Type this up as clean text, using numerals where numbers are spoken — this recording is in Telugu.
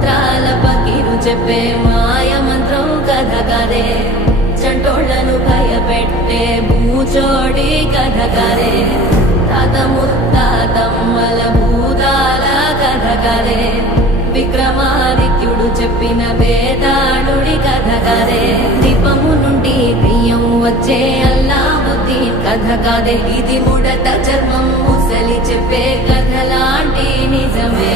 మంత్రాల పకిరు చెప్పే మాయ మంత్రం కథ కదే చంటోళ్లను భయపెట్టే భూచోడి కథ కదే తాత ముత్తాతమ్మల భూతాల కథ కదే విక్రమాదిత్యుడు చెప్పిన వేదాళుడి కథ కదే దీపము నుండి బియ్యం వచ్చే అల్లావుద్దీన్ కథ కదే ఇది ముడత చర్మం ముసలి చెప్పే కథ లాంటి నిజమే